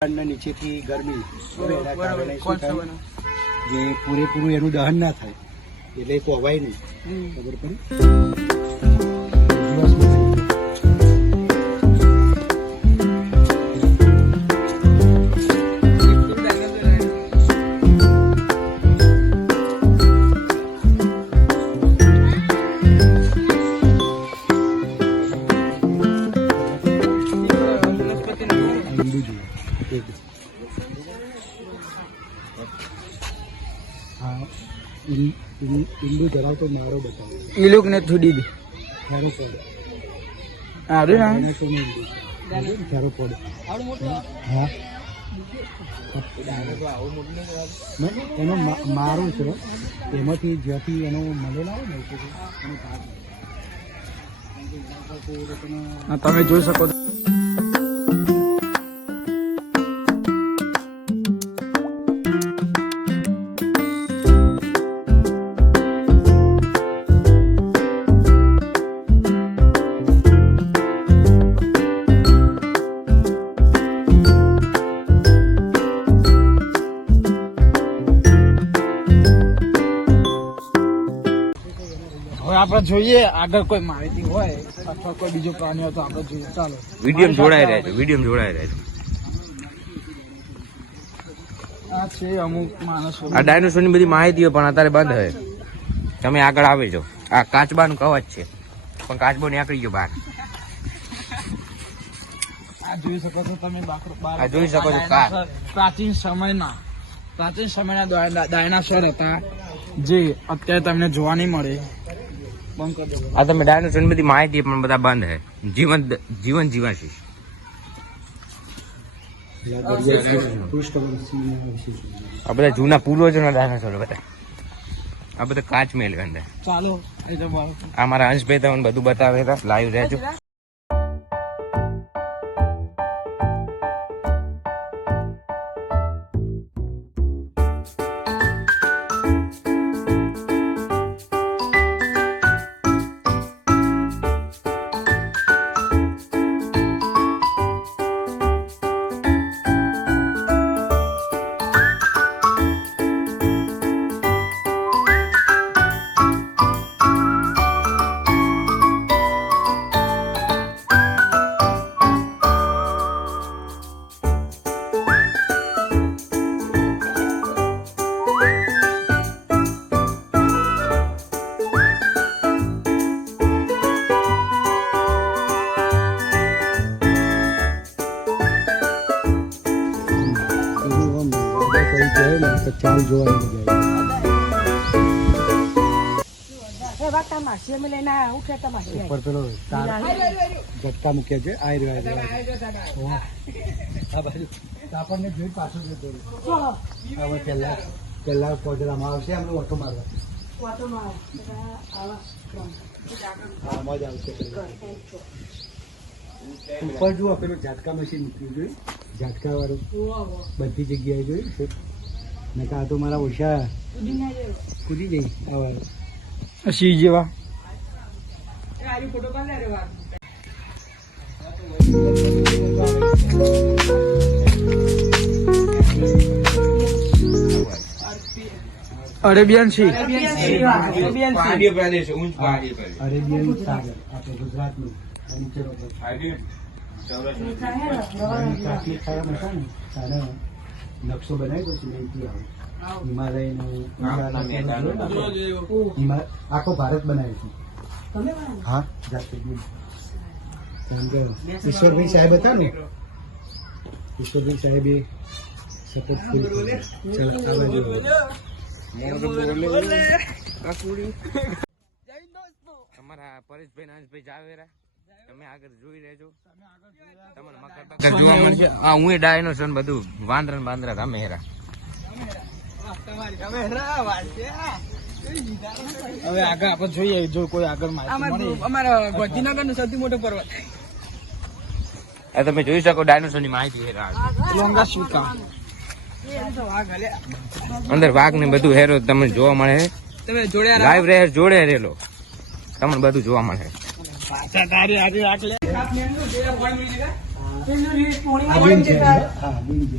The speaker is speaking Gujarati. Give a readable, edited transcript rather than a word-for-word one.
નીચેથી ગરમી એના કારણે શું થાય જે પૂરેપૂરું એનું દહન ના થાય એટલે કોવાય નહીં. ખબર પડી? ઈંડુ ધરાવતો મારો બતાવો. એ લોક ને થોડી દે સારો પડે. અરે ના સારો પડે. હા એનો મારો છે એમાંથી જ્યાંથી એનો મળેલા હોય ને તમે જોઈ શકો છો. આપણે જોઈએ આગળ કોઈ માહિતી હોય અથવા કોઈ બીજો પ્રાણી હોય તો આપણે જોઈએ. ચાલો વિડીયો જોડાઈ રહેજો, વિડીયો જોડાઈ રહેજો. આ છે અમુક માણસો આ ડાયનોસોર ની બધી માહિતીઓ પણ અત્યારે બંધ હોય. તમે આગળ આવે છો. આ કાચબાનું કવચ છે પણ કાચબો નીકળી ગયો બહાર. આ જોઈ શકો છો તમે. આ જોઈ શકો છો કાર. પ્રાચીન સમયના ડાયનાસોર હતા જે અત્યારે તમને જોવા નહીં મળે. આ તમે ડાયનોસોર ની બધી માહિતી પણ બધા બંધ છે. જીવન જીવાશીષ આ બધા જૂના પૂર્વજોના ડાયનોસોર બધા. આ બધા કાચ મેલ ગંદે. ચાલો આ મારા અંશભાઈ તમને બધું બતાવે લાઈવ રહેજો. ચાલ જોવાની ઉપર પેલો ઝટકા મૂક્યા છે. આ બાજુ આપણને જોઈ પાછું જતો હવે પેલા પોજરામાં આવશે એમને ઓટો મારવા. આમાં જ આવશે. ઉપર જુઓ પેલું ઝાટકા મશીન મૂક્યું જોઈ. ઝાટકા વાળું બધી જગ્યાએ જોયું છે. ને આ તો મારા ઓછા કૂદી જઈ સિંહ જેવા. અરેબિયન સિંહ. અરેબિયન સાગર આપણે ગુજરાતનું નકશો બનાવ્યો સિમેન્ટથી હિમાલયનો આખો ભારત બનાવ્યો છે. હા જાતે ઈશ્વરભાઈ સાહેબ હતા ને. ઈશ્વરભાઈ સાહેબે સતત તમારા પરેશભાઈ નાનભાઈ જાવેરા તમે આગળ જોઈ રહેજો. તમને મકર જોવા મળશે. આ હું ડાયનોસોર બધું વાંદરા બાંદરા તમે હેરા. હવે આગળ આપણે જોઈએ જો કોઈ આગળ માહિતી. અમારા ગાંધીનગર નું સૌથી મોટો પર્વત. આ તમે જોઈ શકો ડાયનોસોર ની માહિતી હેરા. અંદર વાઘ ને બધું હેરો તમને જોવા મળે. તમે જોડે લાઈવ રહે જોડે રહેલો તમને બધું જોવા મળે. પાછા તારી આજે રાખલે આ બીન છે. હા બીન છે.